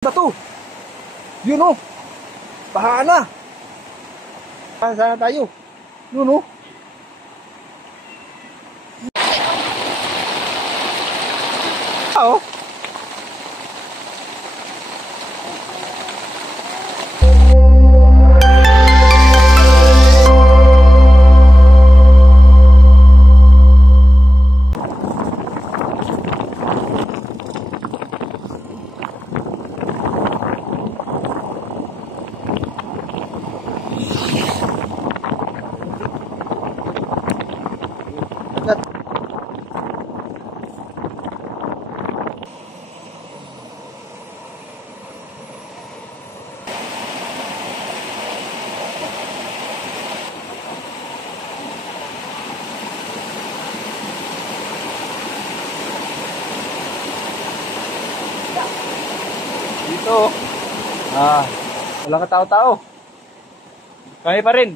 Bato. Yun o. Baha na. Sana tayo. Yun o. Oo. Dito. Walang katao-tao. Kami pa rin.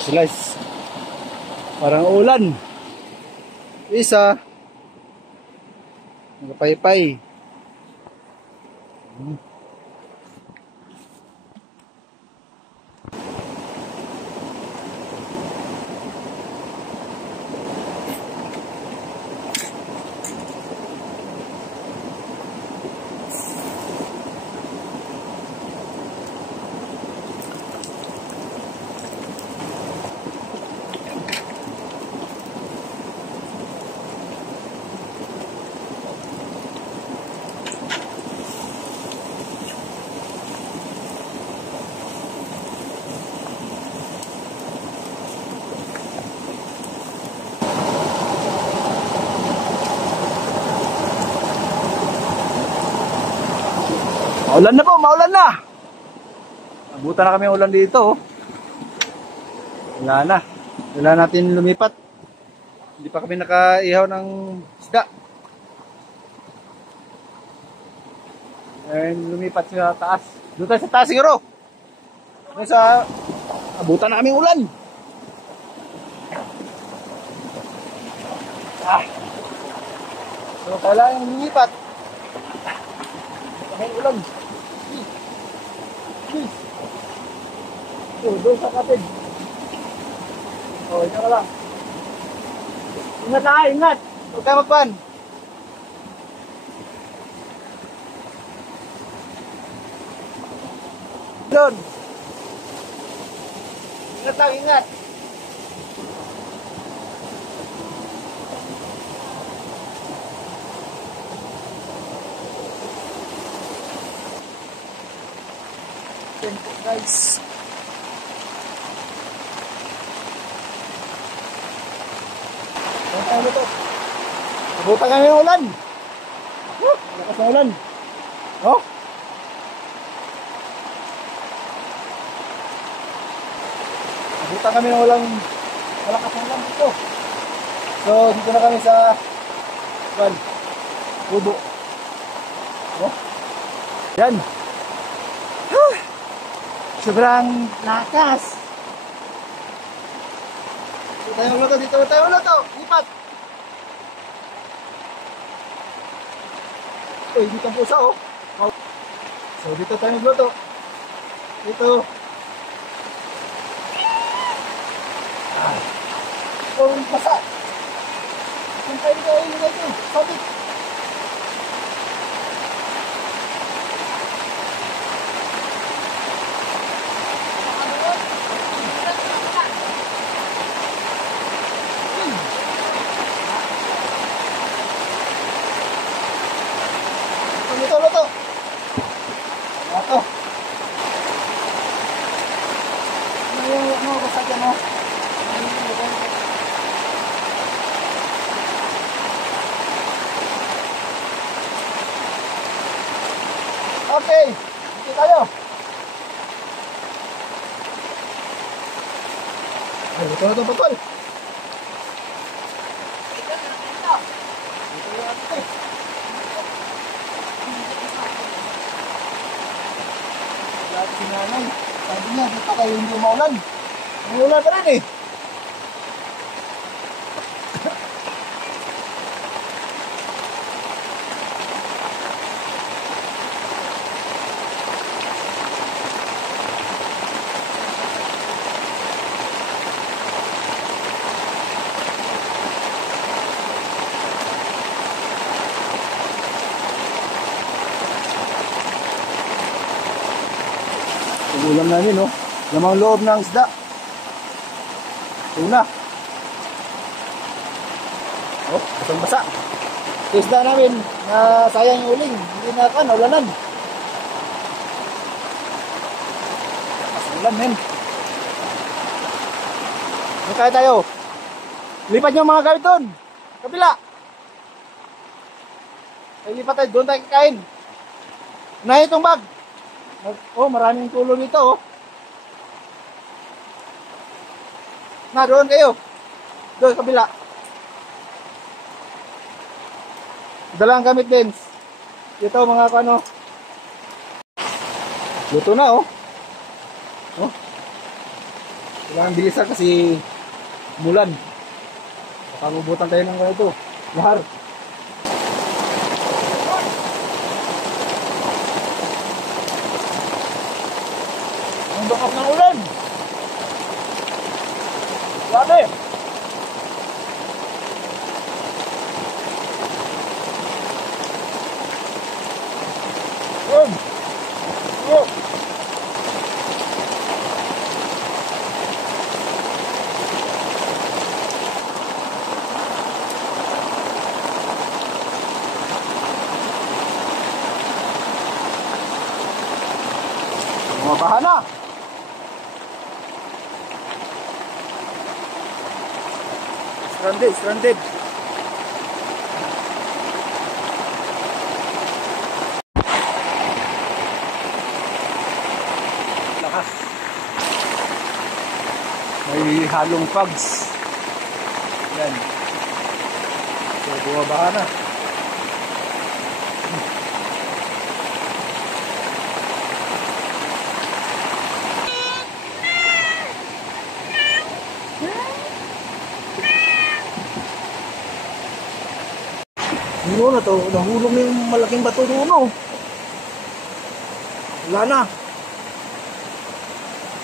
Slice. Parang ulan. Isa. Nagpaypay. Maulan na po, maulan na. Abutan na kami ng ulan dito. Wala na. Wala natin lumipat. Hindi pa kami nakaihaw ng isda. And lumipat sa taas. Doon tayo sa taas siguro. Doon sa abutan na kami ng ulan. So kailangan lumipat. Kami ulan. Doon sa kapit. Ingat ka lang. Ingat na, ingat. Huwag ka magpan. Doon. Ingat lang, ingat. Guys. Ano to? Abutan kami ng ulan. Lakas ng ulan. Oh? Abutan kami ng ulan. Malakas ng ulan dito. So, dito na kami sa Kubo. Oh? Yan. Sobrang lakas. Dito tayo ulo. Lipat. Uy, dito ang pusa oh. So, dito tayo magluto. Dito. Kung basa. Kung tayo dito, ilagay ito. Sabit. Luto. Ito. Ano basta dyan oh. Okay. Dito tayo. Ay, ito na ito, Patol. Ay, sabi niya, dito kayo hindi maulan. May ulan pa rin eh. Yung ulam namin, no? Lamang loob ng isda. Tuna. Oh, basang-basa. Yung isda namin, na sayang yung uling. Hindi na kan, ulanan. Mas ulan, men. Kaya tayo. Lipat yung mga gamit doon. Kabila. Ay, lipat tayo. Doon tayo kakain. Unahin itong bag. Oh, maraming tulo dito, oh. Na, doon kayo. Doon, kabila. Dalang gamit din. Ito, mga ano. Luto na, oh. Oh. Kailangan bilisan kasi mulan. Pakagubutan tayo ng ito. Lahar. Ang bakas ng ulan. Grabe. Oh. Bumabaha na. Stranded. Lakas. May halong fogs. Yan. So, bumabaha na. Yun na to, nahulog na yung malaking bato doon, no? Wala na.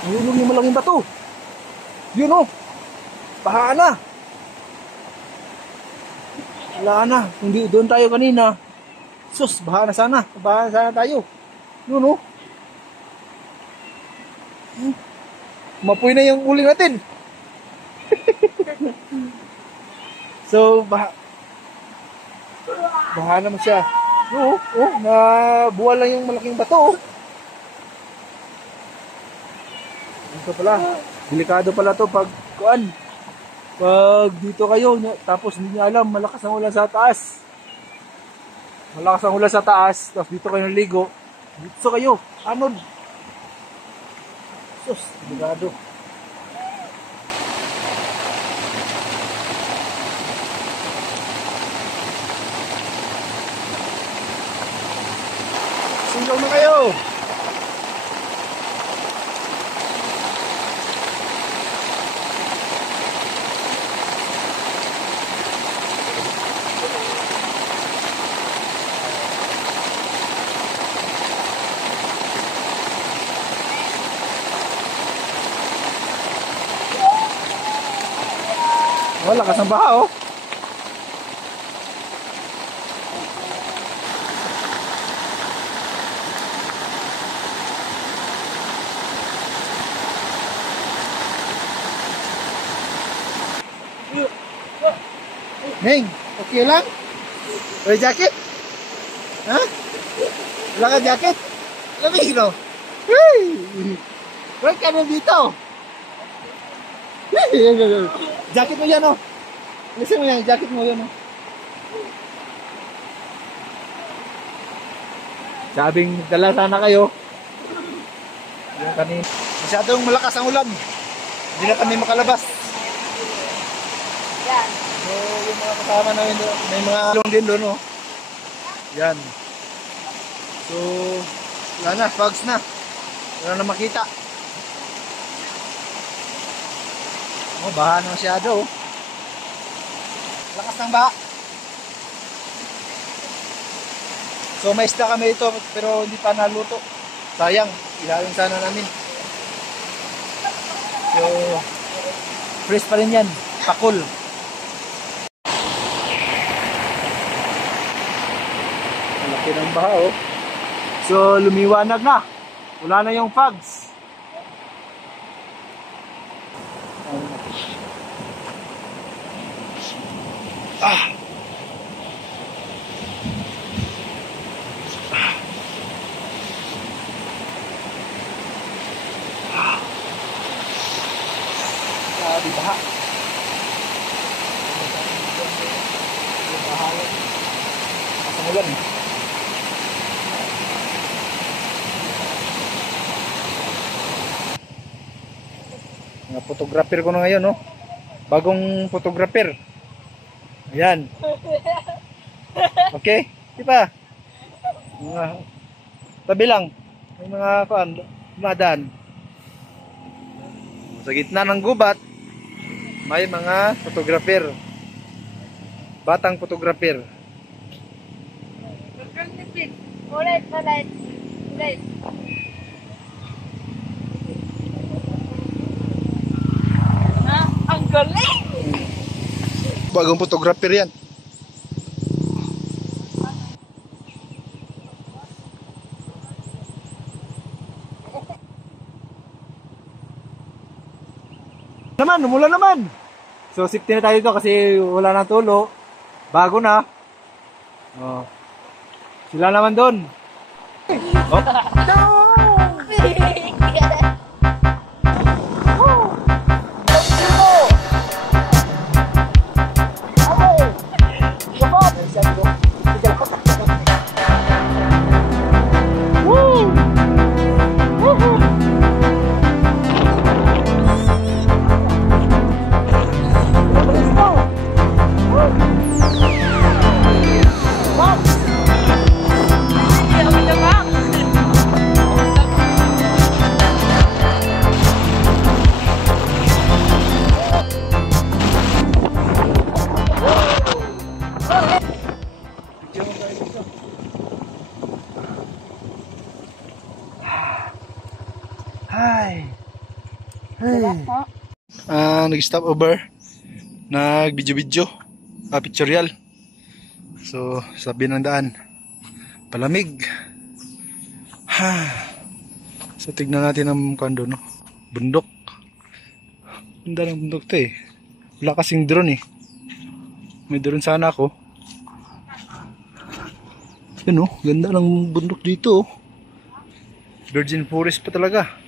Nahulog yung malaking bato. Yun, no? Baha na. Wala na. Hindi doon tayo kanina. Sus, baha na sana. Baha na sana tayo. Yun, no? Mapoy na yung uling natin. So, baha naman siya. Nabuwal lang yung malaking bato. Ito pala, delikado pala to pag dito kayo, tapos hindi niyo alam, malakas ang ulan sa taas. Tapos dito kayo naligo, dito kayo, anod. Sus, delikado. Sigaw na kayo! Oh, lakas ng baha, oh. Neng, okay lang? May jacket? Ha? Wala ka jacket? Lamig, no? Hey! Wala ka na dito? Jacket mo yan, oh. Listen mo yan, jacket mo yan, oh. Sabing dala sana kayo. Yung kanina. Masyadong malakas ang ulan. Hindi na kami makalabas. Yan. So, yung mga kasama namin doon, may mga along din doon, oh. Yan. So, wala na, fogs na. Wala na makita. Oh, baha na masyado. Lakas ng baha. So may isda kami ito pero hindi pa naluto. Sayang, ilalim sana namin. So fresh pa rin yan, pakul. Malaki ng baha oh. So lumiwanag na. Wala na yung fogs. Ah. Di baha. Baha. Pasang ulan eh. Mga photographer ko na ngayon, no? Bagong photographer. Ayan. Okay? Di ba? Mga tabi lang. May mga dumadaan. Sa gitna ng gubat, may mga photographer. Batang photographer. Ulit. Ang galing! Bagong photographer yan. Umulan naman. So safety na tayo dito kasi wala nang tulo. Bago na. Oh. Sila naman doon. Oh. Hi. Nag-stop over. Nag-video-video. Pictorial. So, sabi ng daan. Palamig. So, tignan natin ang kando, no? Bundok. Ganda ng bundok to eh. Wala kasing drone eh. May drone sana ako. Yun oh, ganda ng bundok dito oh. Virgin Forest pa talaga.